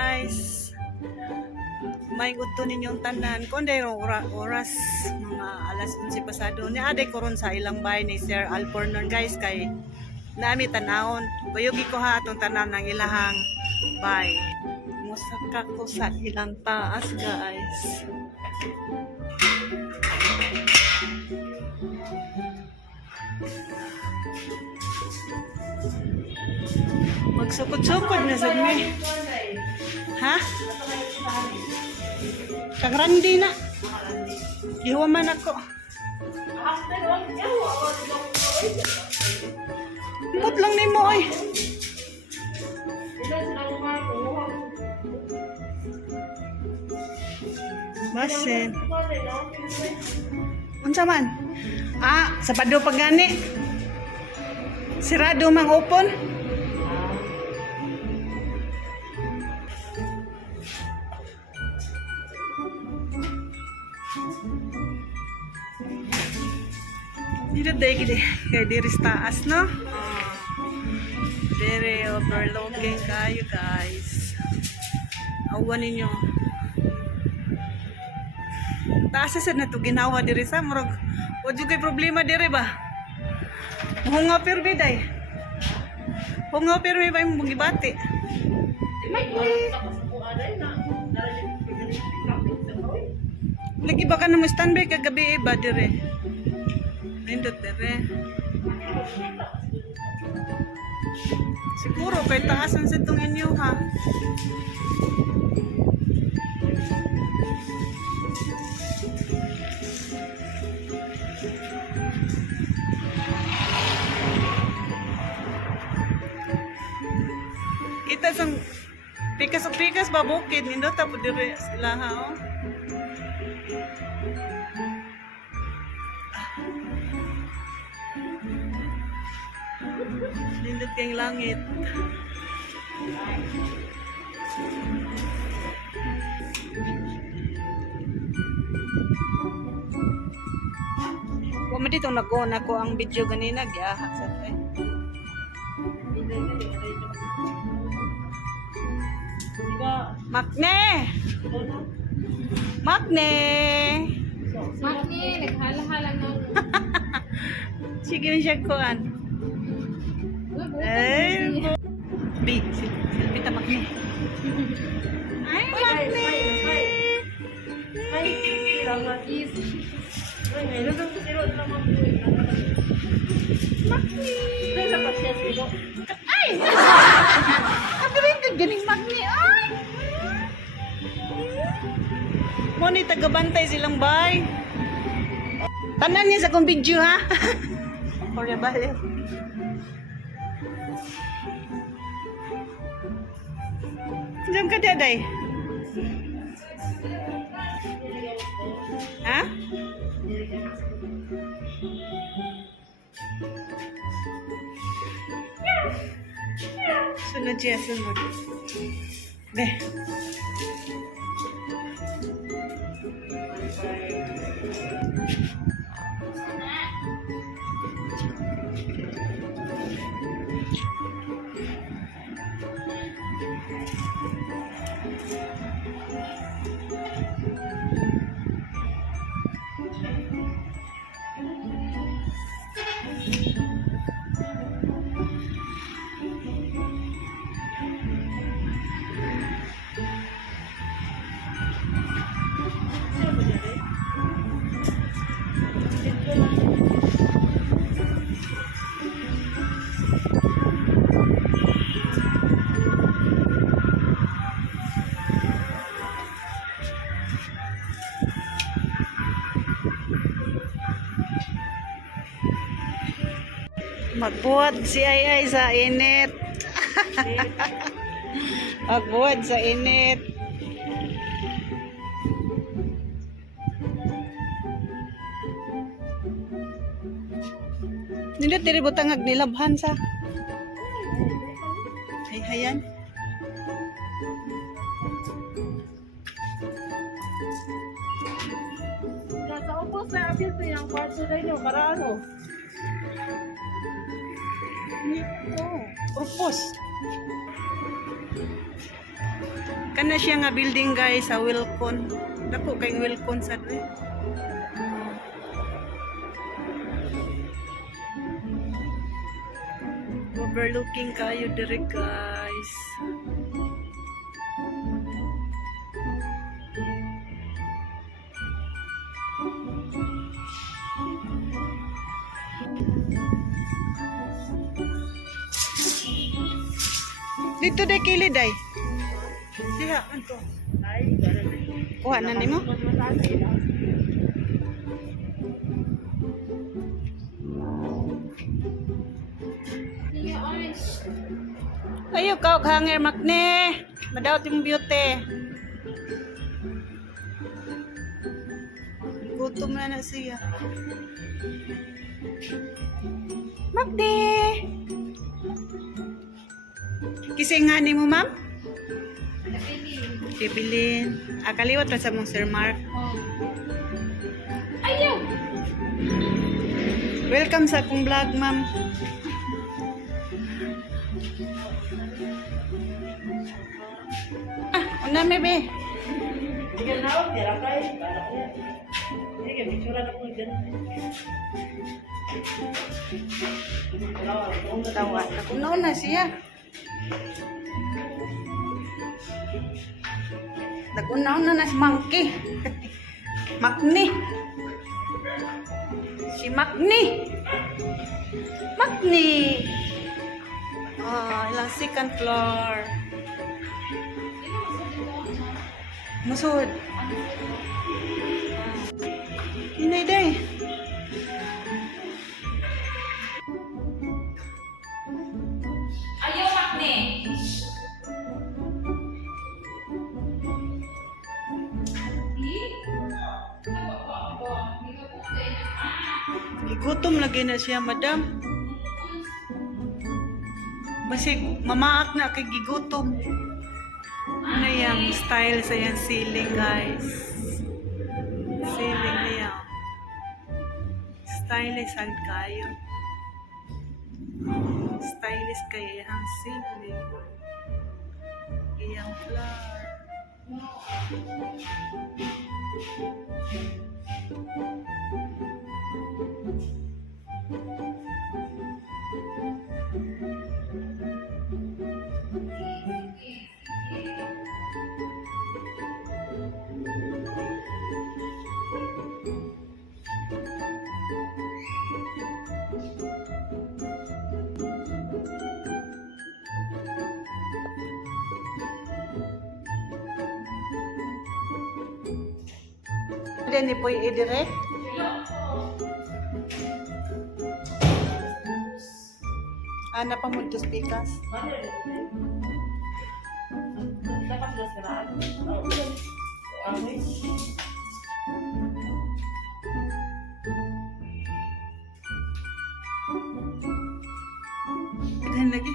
guys. May gusto ninyong tanan. Kung oras, mga alas 11 pasado. Ni aday ko ron sa ilang bahay ni Sir Alpornon guys. Kay nami tanawon. Bayugi ko ha atong tanan ng ilahang bahay. Musaka ko sa ilang taas guys. Magsukod-sukod na sa mi. Ha? Kang Randy na. Gihuman ako. Impot lang ni mo ay. Basin. Unsa man? Sa pado pagani. Sirado mang open. Dito day gidi kay diri sa taas no. Very overlooking kayo guys. Awan ninyo. Taas sa na to ginawa diri sa murag. O jud kay problema diri ba? Hunga pirmi day. Hunga pirmi ba imong gibati? Lagi ba ka na mo standby kagabi ba diri? Nindot dere. Siguro kay taasan sa itong inyo ha. Kita sang pikas ba bukid nindot tapo dire sila ha oh. Lindot kayong langit. Kung dito nag-on ako ang video ganina, giahak sa tayo. Makne! Makne! Makne, naghala-hala na. Sige na siya kuhan. Eh, silpi ta Makne. Ay, Makne! Makne! Ay! Ang galing ka galing Makne. Ay! Moni, tagabantay silang bay. Tanan niya sa kong video ha. Korea balik. Diyan ka daday. Ha? Sunod siya, sunod. Be. Magbuhat si Ay sa init. Magbuhat sa init. Nindot diri butangag nilabhan sa. Ay hayan. Sa upo sa apil to yung kwarto na yun, para ano? Propose. Kana siya nga building guys sa Wilcon. Dako kay Wilcon sa doy. Overlooking kayo dire guys. Dito day kilid day. Diha anto. Kuha na nimo? Ayo kau hanger makne. Madawat yung beauty. Gutom na siya. Makne. Kisinganin mo, ma'am? Kibilin. Kaliwat ra sa mong Sir Mark. Ayaw! Welcome sa akong vlog, ma'am. Una me be. Tawa. Ako na siya. Nag-unaw na si Monkey. Makni. Si Makni. Makni. Oh, ilang second floor. Musod. Hinay day. Ayaw, Makne! Gigutom lagi na siya, madam. Basig, mamaak na kay gigutom. Ano yung style sa yung ceiling, guys? Ceiling niya. Stylish ang kayo. Stylish kayo yung ceiling. Iyang floor. Then ni po i-direct. Ana pa mo dos pikas. Paghan lagi.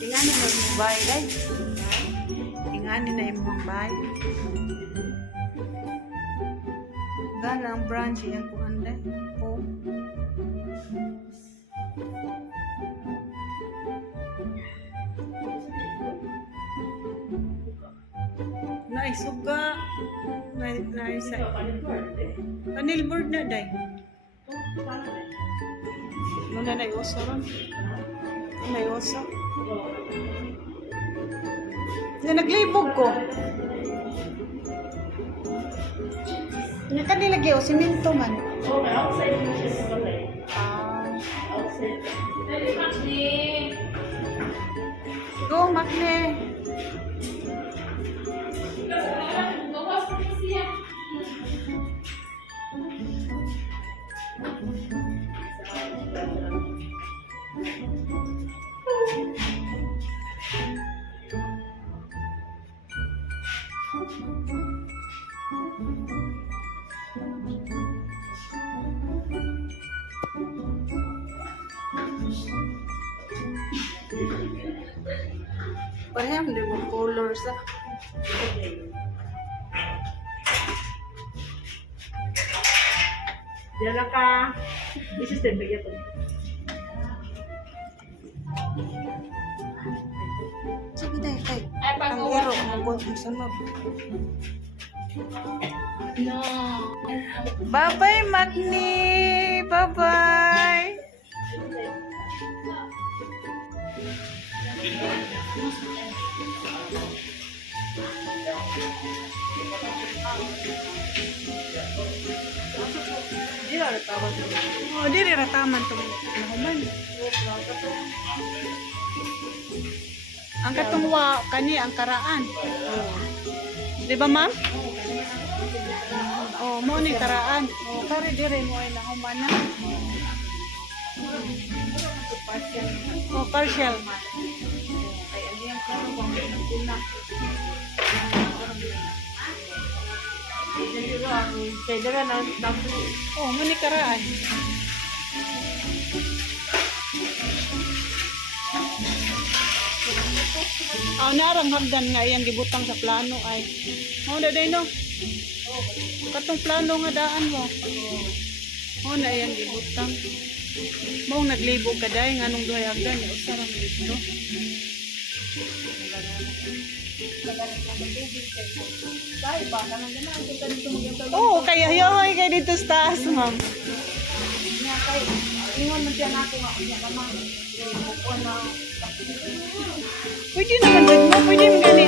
Tingani na imong bahay, guys. Tingani na imong bahay. Gana ang branch yan kung anday. Oh. Naisuga. Naisa. Panel board na, day. Muna na iuso ron. May uso. Na naglibog ko. Nakanilagay o simento man. Oh, outside mo siya sa balay. Ah. Outside. Dali, Makne! Go, Makne. Pareham di mo color sa. Diyan lang ka. This is the big ito. Sige tayo, kay. Ay, Ang iro, ang gunting sunod. No. Bye-bye, Magni! Bye-bye! Di na natawag mo. Oh, diri rataman to. Nahuman. Ang katungwa kani ang karaan. Oh. Di ba, ma'am? Oh, mo ni karaan. Oh, kare diri mo ay nahuman na. Oh, partial. Ay, ano yung karo bang una. Kaya dira na Oh, mo ni karaan. Ah, narang hagdan nga iyang gibutang sa plano ay. Oh, daday no. Katong plano nga daan mo. Oh, na iyang gibutang. Mao naglibo ka day nganong duhay hagdan usa ra man dito. Dahil ba ka nang ganaan kita dito maganda. Oh, kaya yahay kay dito sa taas, ma'am. Nga kay ingon man siya nako nga unya naman. Kuan na. Pwede naman dagmo, pwede mo gani